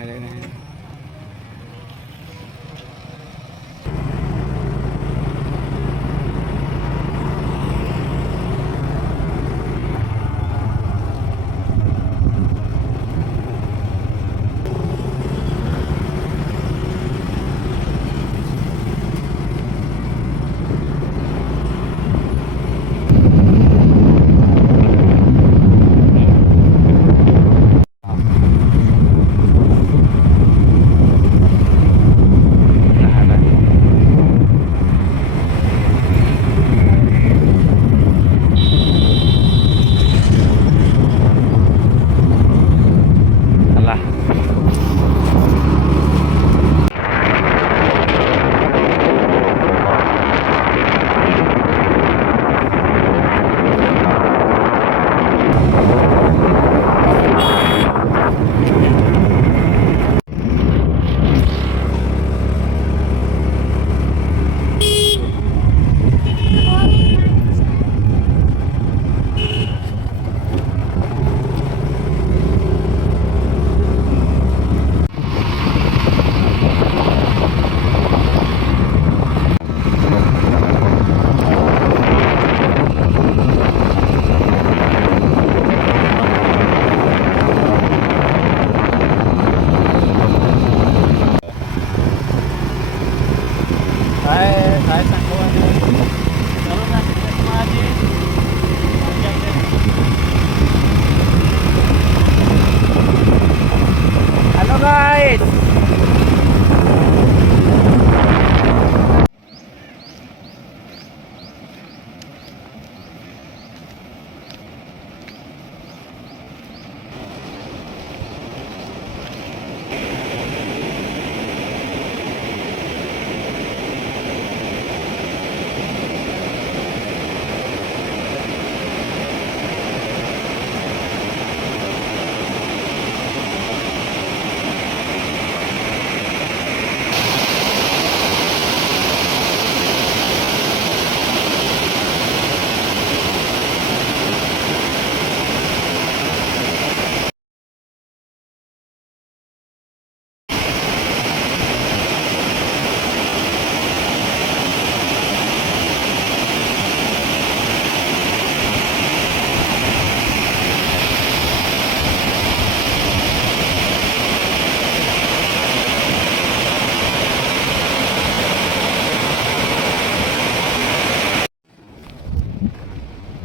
ายเลยนะฮะsaya sangkuan kalau nasi lagi halo guys.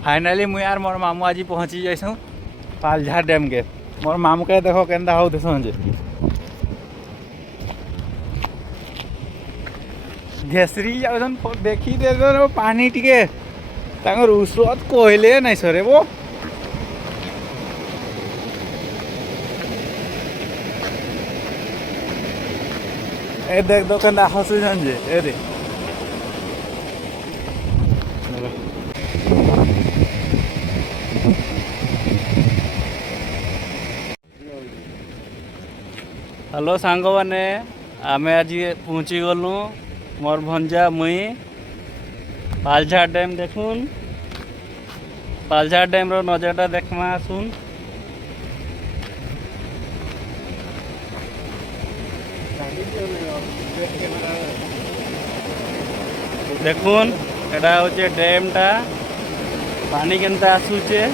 Finally मुई यार मोर मामू आज पहुँची जाइसु पालझार डैम के। मोर मामू के देखो केन्दा हो जे घेसरी जाउछन देखी दे पानी टिके तांगर उसरत कहले नहीं सरे वो ए देख दो केन्दा हसुछन जे ए रे हेलो सांग मैंने आम आज पहुँची गलु मोर भंजा मुई पालझार डैम देखुन पालझार डैम रो नजारा देखमा आसुन देखुन एटा होचे डैम टा पानी केनता आसुचे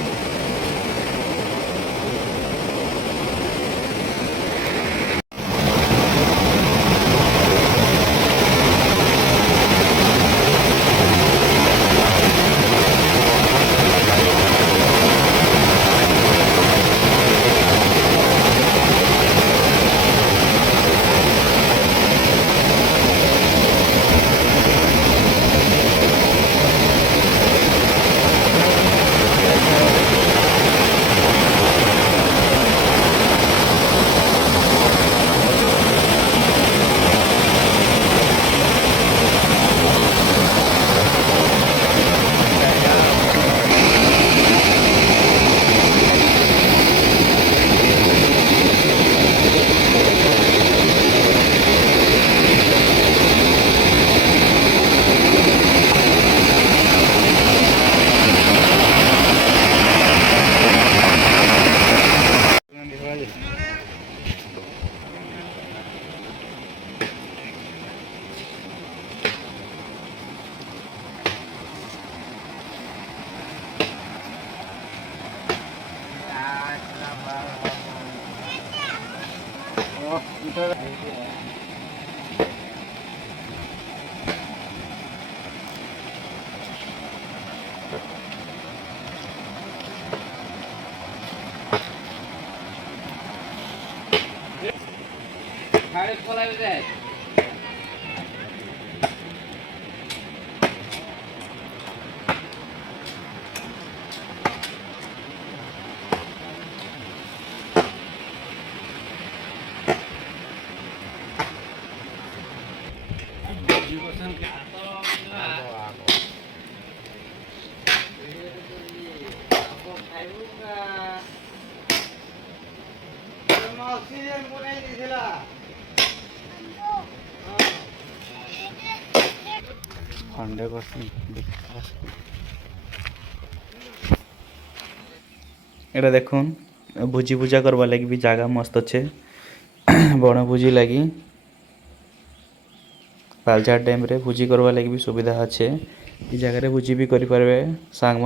खंडे करसन एटा देखुन भोजी पूजा करवा लगी भी जगह मस्त अच्छे बण भोजी लगी पालझार डैम रे भोजी करवा लगी भी सुविधा अच्छे ई जगह भोजी भी करि पारबे सांग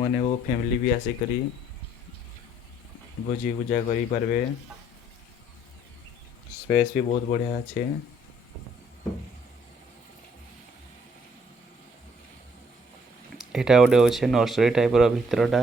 माने वो फैमिली भी आसे करी भोजी पूजा करि पारबे स्पेस भी बहुत बढ़िया अच्छे एटा गोटे अच्छे नर्सरी टाइप रो भितरटा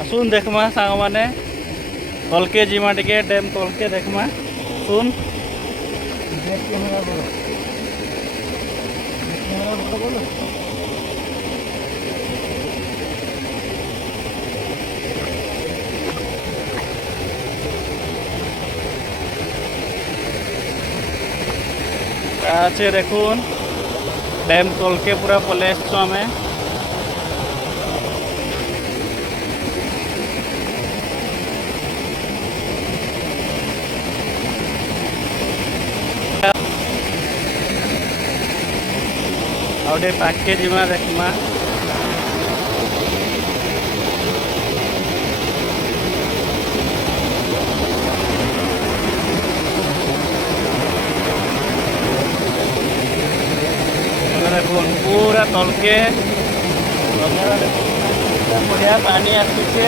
आसुन देखमा सांग माने तलके जीमा टिके डैम तलके देखमा सुन আছে দেখুন ড্যাম তলকে পুরা পলে এসছো আমি ଆଉ ଟିକେ ପାଖେ ଯିମା ଦେଖମା দেখুন পুরা তলকে বঢ়িয়া পানি আসছে